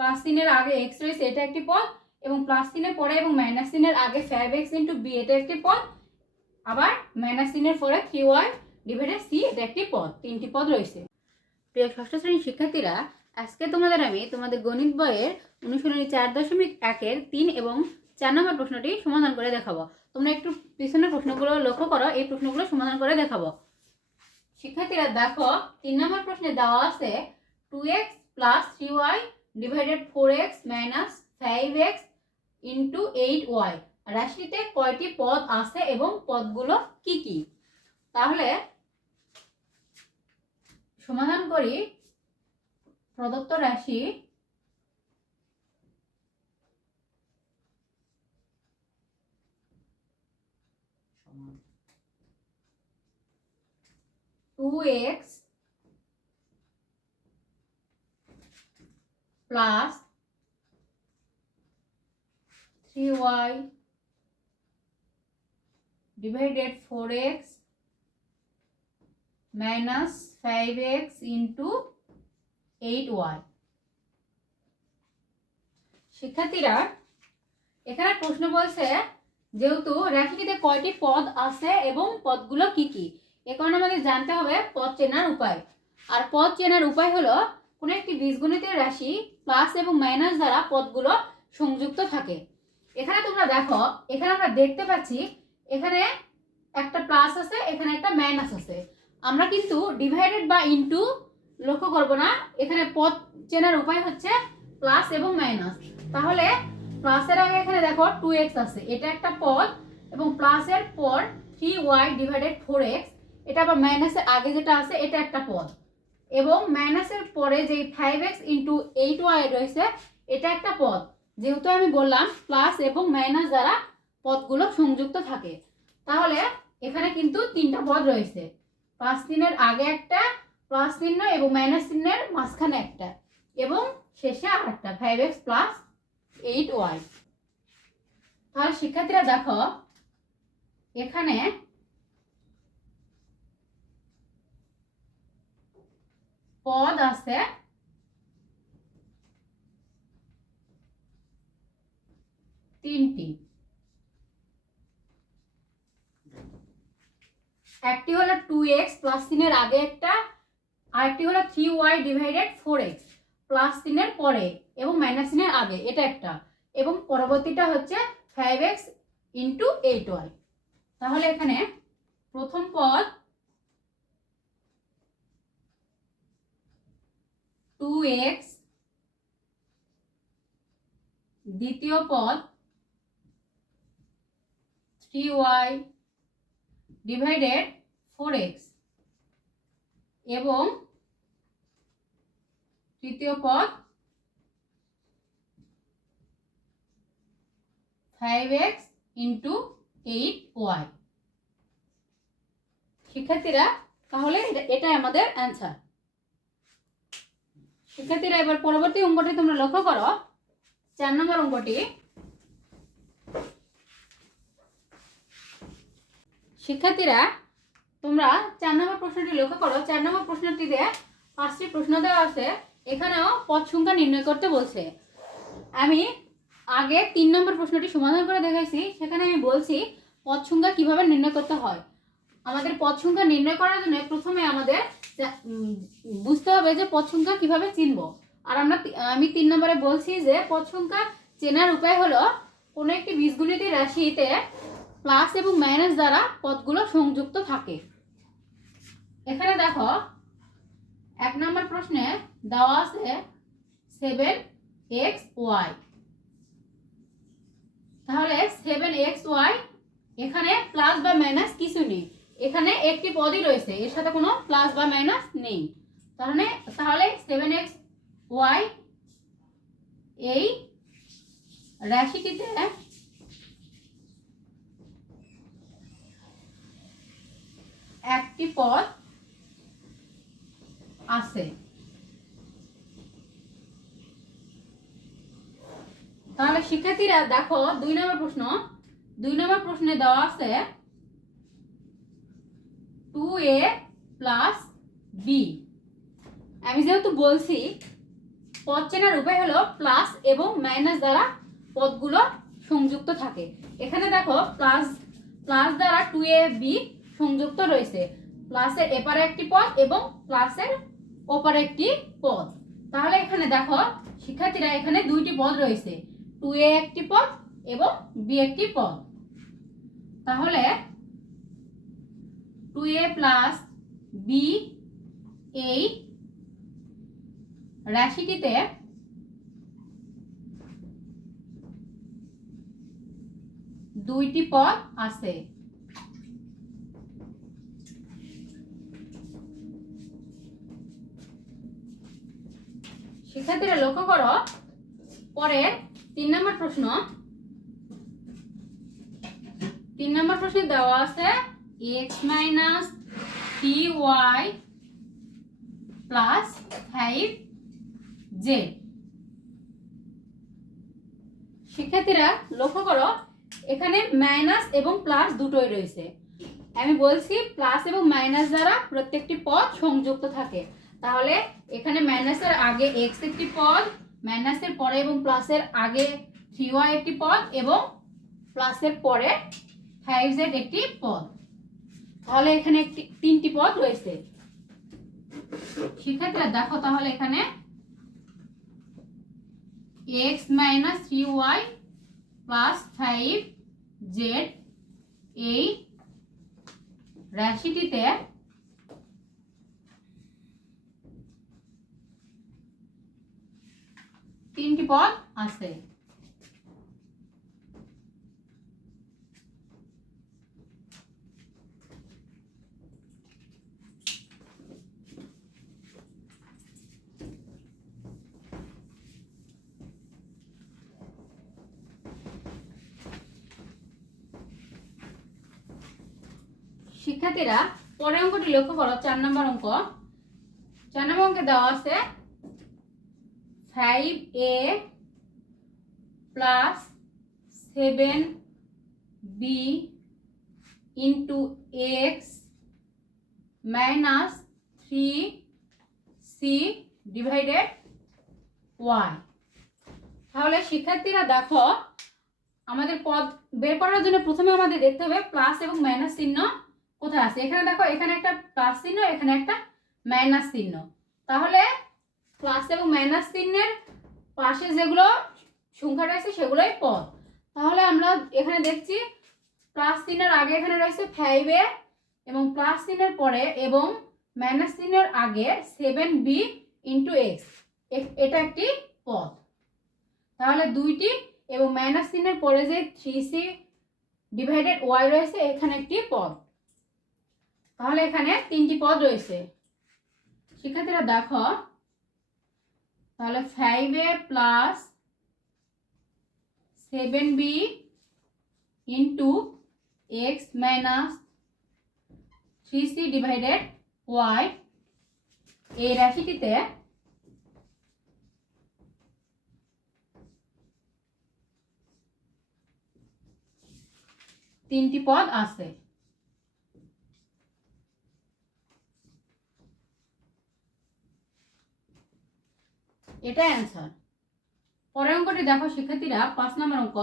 Plus চিহ্নের আগে x রয়েছে, এটা একটি পদ, এবং প্লাস চিহ্নের পরে এবং মাইনাস চিহ্নের আগে ফাইভ এক্স ইন্টু বি এটা একটি পদ। আবার মাইনাস চিহ্নের পরে থ্রি ওয়াই ডিভাইডেড সি এটা একটি পদ, তিনটি পদ রয়েছে। প্রিয় ষষ্ঠ শ্রেণির শিক্ষার্থীরা, আজকে তোমাদের আমি তোমাদের গণিত বইয়ের অনুশীলনী চার দশমিক একের তিন এবং চার নম্বর প্রশ্নটি সমাধান করে দেখাবো। তোমরা একটু পিছনের প্রশ্নগুলো লক্ষ্য করো, এই প্রশ্নগুলো সমাধান করে দেখাবো। শিক্ষার্থীরা, দেখো, তিন নম্বর প্রশ্নে দেওয়া আছে two X plus three Y divided four X minus five X into eight Y রাশিতে কয়টি পদ আছে এবং পদগুলো কি কি? তাহলে সমাধান করি। প্রদত্ত রাশি two x plus three y divided four x minus five x into eight y শিক্ষার্থীরা, এখানে প্রশ্ন বলছে, যেহেতু রাশিটিতে কয়টি পদ আছে এবং পদগুলো কি কি? এ কারণে আমাদের জানতে হবে পদ চেনার উপায়। আর পদ চেনার উপায় হলো কোনো একটি বীজগণিতের রাশি প্লাস এবং মাইনাস দ্বারা পদগুলো সংযুক্ত থাকে। এখানে তোমরা দেখো, এখানে আমরা দেখতে পাচ্ছি, এখানে একটা প্লাস আছে, এখানে একটা মাইনাস আছে। আমরা কিন্তু ডিভাইডেড বা ইনটু লক্ষ্য করব না, এখানে পদ চেনার উপায় হচ্ছে প্লাস এবং মাইনাস তাহলে প্লাসের আগে এখানে দেখো টু এক্স আছে, এটা একটা পদ এবং প্লাসের পর three y divided four x এটা আবার মাইনাসের আগে যেটা আছে, এটা একটা পদ। এবং মাইনাসের পরে যে five x into eight y রয়েছে, এটা একটা পদ। যেহেতু আমি বললাম প্লাস এবং মাইনাস দ্বারা পদগুলো সংযুক্ত থাকে। তাহলে এখানে কিন্তু তিনটা পদ রয়েছে। প্লাস চিহ্নের আগে একটা প্লাস চিহ্ন এবং মাইনাস চিহ্নের মাঝখানে একটা এবং শেষে আর একটা five x plus eight y তাহলে শিক্ষার্থীরা দেখো, এখানে পদ আছে। তিনটি। একটি হলো টু এক্স প্লাস চিহ্নের আগে একটা, আরেকটি হলো three y divided four x plus চিহ্নের পরে এবং মাইনাস চিহ্নের আগে, এটা একটা। এবং পরবর্তীটা হচ্ছে five x into eight y তাহলে এখানে প্রথম পদ টু এক্স দ্বিতীয় পদ three y divided four x এবং তৃতীয় পদ five x into eight y শিক্ষার্থীরা, তাহলে এটা- আমাদের অ্যান্সার শিক্ষার্থীরা, এবার পরবর্তী অঙ্কটি তোমরা লক্ষ্য করো। চার নম্বর অঙ্কটি। শিক্ষার্থীরা, তোমরা চার নম্বর প্রশ্নটি লক্ষ্য করো। চার নম্বর প্রশ্নটিতে পাঁচটি প্রশ্ন দেওয়া আছে। এখানেও পদ সংখ্যা নির্ণয় করতে বলছে। আমি আগে তিন নম্বর প্রশ্নটি সমাধান করে দেখাইছি। সেখানে আমি বলছি পদ সংখ্যা কীভাবে নির্ণয় করতে হয়। আমাদের পদ সংখ্যা নির্ণয় করার জন্য প্রথমে আমাদের বুঝতে হবে যে সংখ্যা কীভাবে চিনব। আর আমরা আমি তিন নম্বরে বলছি যে পদ চেনার উপায় হলো কোনো একটি বীজগণিত রাশিতে প্লাস এবং মাইনাস দ্বারা পদগুলো সংযুক্ত থাকে। এখানে দেখো, এক নম্বর প্রশ্নে দেওয়া আছে সেভেন এক্স ওয়াই তাহলে সেভেন এক্স ওয়াই এখানে প্লাস বা মাইনাস কিছু নেই। এখানে একটি পদই রয়েছে, এর সাথে কোনো প্লাস বা মাইনাস নেই। তাহলে তাহলে সেভেন এক্স ওয়াই এই রাশিটিতে একটি পদ আছে। তাহলে শিক্ষার্থীরা দেখো, দুই নম্বর প্রশ্ন, দুই নম্বর প্রশ্নে দেওয়া আছে এ প্লাস বি আমি যেহেতু বলছি, পদ চেনার উপায় হলো প্লাস এবং মাইনাস দ্বারা পদগুলো সংযুক্ত থাকে। এখানে দেখো প্লাস প্লাস দ্বারা টু এ বি সংযুক্ত রয়েছে। প্লাসের এপারে একটি পদ এবং প্লাসের ওপারে একটি পদ। তাহলে এখানে দেখো, শিক্ষার্থীরা এখানে দুইটি পদ রয়েছে। টু এ একটি পদ এবং বি একটি পদ। তাহলে টু এ প্লাস বি এই রাশিটিতে দুইটি পদ আছে। শিক্ষার্থীরা লক্ষ্য করো, পরের তিন নম্বর প্রশ্ন। তিন নম্বর প্রশ্নে দেওয়া আছে three y plus five z শিক্ষার্থীরা লক্ষ্য করো, এখানে মাইনাস এবং প্লাস দুটোই রয়েছে। আমি বলছি প্লাস এবং মাইনাস দ্বারা প্রত্যেকটি পদ সংযুক্ত থাকে। তাহলে এখানে মাইনাসের আগে এক্স একটি পদ মাইনাসের পরে এবং প্লাসের আগে থ্রি ওয়াই একটি পদ এবং প্লাসের পরে ফাইভ জেড একটি পদ। তাহলে এখানে তিনটি পদ রয়েছে। শিক্ষার্থীরা, দেখো তাহলে এখানে x minus three y plus five z এই রাশিটিতে তিনটি পদ আছে। শিক্ষার্থীরা পরের অঙ্কটি লক্ষ্য করো, চার নম্বর অঙ্ক। চার নম্বর অঙ্কে দেওয়া আছে five a plus seven b into x minus three c divided y তাহলে শিক্ষার্থীরা দেখো, আমাদের পদ বের করার জন্য প্রথমে আমাদের দেখতে হবে প্লাস এবং মাইনাস চিহ্ন। কোথায় আছে? এখানে দেখো, এখানে একটা প্লাস চিহ্ন, এখানে একটা মাইনাস চিহ্ন। তাহলে প্লাস এবং মাইনাস চিহ্নের পাশে যেগুলো সংখ্যা রয়েছে, সেগুলোই পদ। তাহলে আমরা এখানে দেখছি প্লাস চিহ্নের আগে এখানে রয়েছে ফাইভ এ এবং প্লাস চিহ্নের পরে এবং মাইনাস চিহ্নের আগে সেভেন বি ইন্টু এক্স এটা একটি পদ। তাহলে দুইটি এবং মাইনাস চিহ্নের পরে যে থ্রি সি ডিভাইডেড ওয়াই রয়েছে, এখানে একটি পদ। তাহলে এখানে তিনটি পদ রয়েছে। শিক্ষার্থীরা দেখো, তাহলে five a plus seven b into x minus three c divided y এই রাশিটিতে তিনটি পদ আছে। এটা অ্যান্সার পরের অঙ্কটি দেখো, শিক্ষার্থীরা, পাঁচ নম্বর অঙ্ক।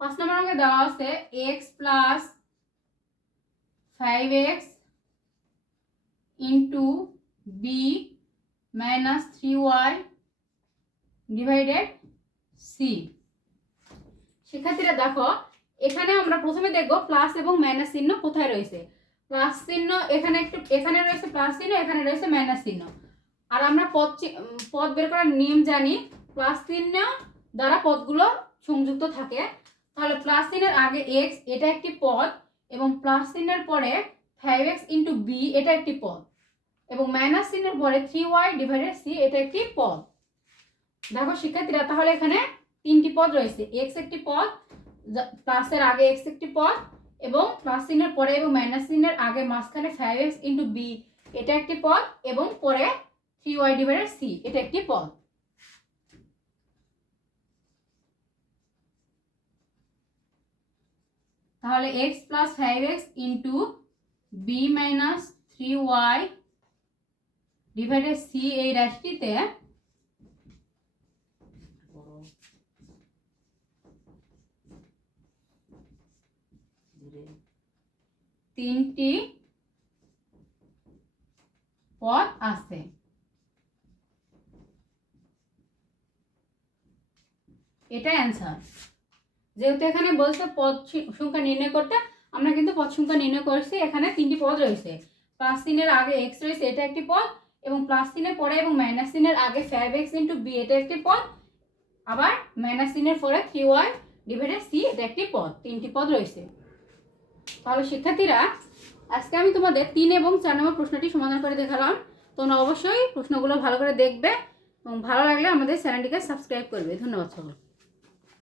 পাঁচ নম্বর অঙ্কে দেওয়া আছে x plus five x into b minus three y divided c শিক্ষার্থীরা, দেখো, এখানে আমরা প্রথমে দেখব প্লাস এবং মাইনাস চিহ্ন কোথায় রয়েছে। প্লাস চিহ্ন এখানে একটু, এখানে রয়েছে প্লাস চিহ্ন, এখানে রয়েছে মাইনাস চিহ্ন। আর আমরা পদ পদ বের করার নিয়ম জানি। প্লাস চিহ্ন দ্বারা পদগুলো সংযুক্ত থাকে। তাহলে প্লাস চিহ্নের আগে এক্স এটা একটি পদ, এবং প্লাস চিহ্নের পরে ফাইভ এক্স ইন্টু বি এটা একটি পদ। এবং মাইনাস চিহ্নের পরে থ্রি ওয়াই ডিভাইডেড সি এটা একটি পদ। দেখো শিক্ষার্থীরা, তাহলে এখানে তিনটি পদ রয়েছে। এক্স একটি পদ প্লাসের আগে এক্স একটি পদ, এবং প্লাস চিহ্নের পরে এবং মাইনাস চিহ্নের আগে মাঝখানে ফাইভ এক্স ইন্টু বি এটা একটি পদ, এবং পরে থ্রি ওয়াই ডিভাইডেড সি এটা একটি পদ। তাহলে x plus five x into b minus three y divided c এই রাশিটিতে তিনটি পদ আছে। এটা অ্যান্সার যেহেতু এখানে বলছে পদ সংখ্যা নির্ণয় করতে, আমরা কিন্তু পদ সংখ্যা নির্ণয় করেছি, এখানে তিনটি পদ রয়েছে। প্লাস তিনের আগে এক্স রয়েছে, এটা একটি পদ, এবং প্লাস তিনের পরে এবং মাইনাস তিনের আগে ফাইভ এক্স ইন্টু বি এটা একটি পদ, আবার মাইনাস তিনের পরে থ্রি ওয়াই ডিভাইডেড সি এটা একটি পদ, তিনটি পদ রয়েছে। তাহলে শিক্ষার্থীরা, আজকে আমি তোমাদের তিন এবং চার নম্বর প্রশ্নটি সমাধান করে দেখালাম। তোমরা অবশ্যই প্রশ্নগুলো ভালো করে দেখবে, এবং ভালো লাগলে আমাদের চ্যানেলটিকে সাবস্ক্রাইব করবে। ধন্যবাদ সকলকে